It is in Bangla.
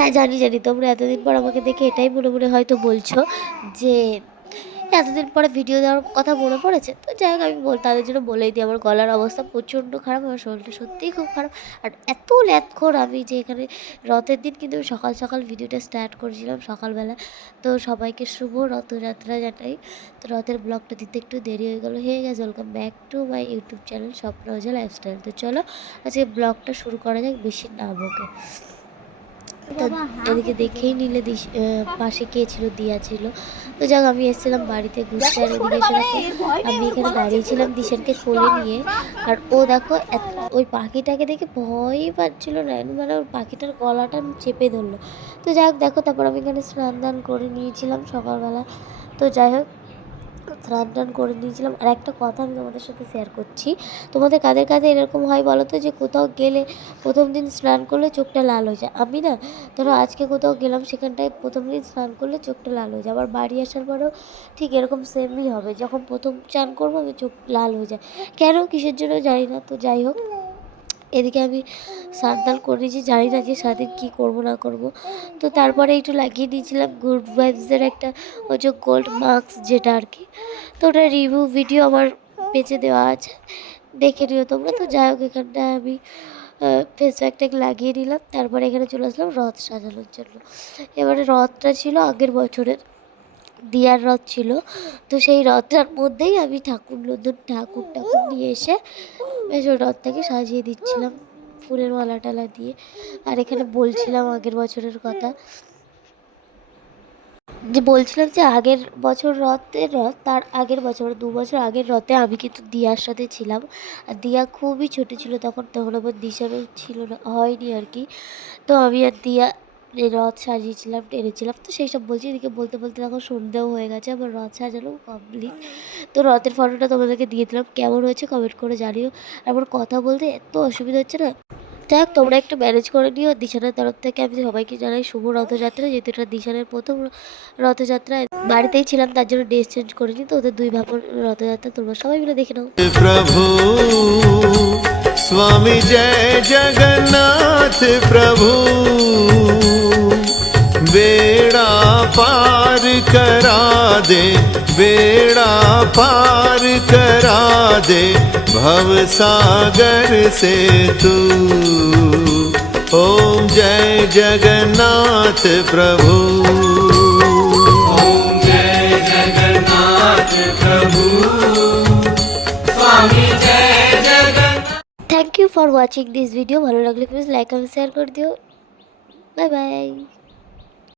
হ্যাঁ জানি জানি। তোমরা এতদিন পর আমাকে দেখে এটাই মনে মনে হয়তো বলছো যে এতদিন পরে ভিডিও দেওয়ার কথা মনে পড়েছে। তো যাই হোক, আমি বল, তাদের জন্য বলেই দিই, আমার গলার অবস্থা প্রচণ্ড খারাপ, আমার শরীরটা সত্যিই খুব খারাপ। আর এত ল্যাথখোর আমি যে এখানে রথের দিন কিন্তু সকাল সকাল ভিডিওটা স্টার্ট করেছিলাম সকালবেলা। তো সবাইকে শুভ রথযাত্রা জানাই। তো রথের ব্লগটা দিতে একটু দেরি হয়ে গেলো। হয়ে গেছে welcome back to my YouTube channel স্বপ্ন হচ্ছে লাইফস্টাইল তো চলো, আজকে ব্লগটা শুরু করা যাক, বেশি না বকে। তো এদিকে দেখেই নিলে পাশে কে ছিল, দিয়া ছিল। তো যাক, আমি এসেছিলাম বাড়িতে ঘুরতে আর এদিকে আমি এখানে দাঁড়িয়েছিলাম দিশানকে কোলে নিয়ে। আর ও দেখো ওই পাখিটাকে দেখে ভয়ই পাচ্ছিল না মানে ওর পাখিটার গলাটা চেপে ধরলো। তো যাই হোক দেখো, তারপর আমি এখানে স্নান দান করে নিয়েছিলাম সকালবেলা। তো যাই হোক স্নান টান করে নিয়েছিলাম আর একটা কথা আমি তোমাদের সাথে শেয়ার করছি। তোমাদের কাদের কাছে এরকম হয় বলো তো? যে কোথাও গেলে প্রথম দিন স্নান করলে চোখটা লাল হয়ে যায়। আমি না, ধরো আজকে কোথাও গেলাম, সেখানটায় প্রথম দিন স্নান করলে চোখটা লাল হয়ে যায়। আবার বাড়ি আসার পরেও ঠিক এরকম সেমই হবে। যখন প্রথম স্নান করব আমি চোখ লাল হয়ে যায়। কেন? কিসের জন্য জানি না। তো যাই হোক। এদিকে আমি স্নান টান করে নিয়েছি জানি না যে সারাদিন কী করব, না করব। তো তারপরে একটু লাগিয়ে দিয়েছিলাম গুড ভাইবসের একটা ওই যে গোল্ড মার্কস যেটা আর কি। তো ওটা রিভিউ ভিডিও আমার পেজে দেওয়া আছে, দেখে নিও তোমরা। তো যাই হোক, এখানটায় আমি ফেস প্যাকটাকে লাগিয়ে নিলাম। তারপরে এখানে চলে আসলাম রথ সাজানোর জন্য। এবারে রথটা ছিল আগের বছরের। দিয়ার রথ ছিল। তো সেই রথটার মধ্যেই আমি ঠাকুর, নতুন ঠাকুর ঠাকুর নিয়ে এসে বেশ ওই রথটাকে সাজিয়ে দিচ্ছিলাম ফুলের মালা টালা দিয়ে। আর এখানে বলছিলাম আগের বছরের কথা। যে বলছিলাম যে আগের বছর রথের রথ, তার আগের বছর, দু বছর আগের রথে আমি কিন্তু দিয়ার সাথে ছিলাম। আর দিয়া খুবই ছোটো ছিল তখন তখন আমার দিশারও ছিল না, হয়নি আর কি। তো আমি আর দিয়া রথ সাজিয়েছিলাম টেনেছিলাম তো সেই সব বলছি, এদিকে বলতে বলতে দেখো সন্ধ্যেও হয়ে গেছে আমার রথ সাজানো কমপ্লিট তো রথের ফটোটা তোমাদেরকে দিয়ে দিলাম, কেমন হয়েছে কমেন্ট করে জানিও। আমার কথা বলতে এত অসুবিধা হচ্ছে না। যাই হোক তোমরা একটু ম্যানেজ করে নিও। দিশানের তরফ থেকে আমি সবাইকে জানাই শুভ রথযাত্রা, যেহেতু এটা দিশানের প্রথম রথযাত্রা। বাড়িতেই ছিলাম, তার জন্য ড্রেস চেঞ্জ করিনি, তো ওদের দুই ভাবন রথযাত্রা, তোমরা সবাই মিলে দেখে নাও। প্রভু, স্বামী, জয় জগন্নাথ প্রভু। करा दे बेड़ा पार करा दे भव सागर से तू ओम जय जगन्नाथ प्रभु thank you for watching this video ভালো লাগলে প্লিজ লাইক আর শেয়ার করে দিও বাই বাই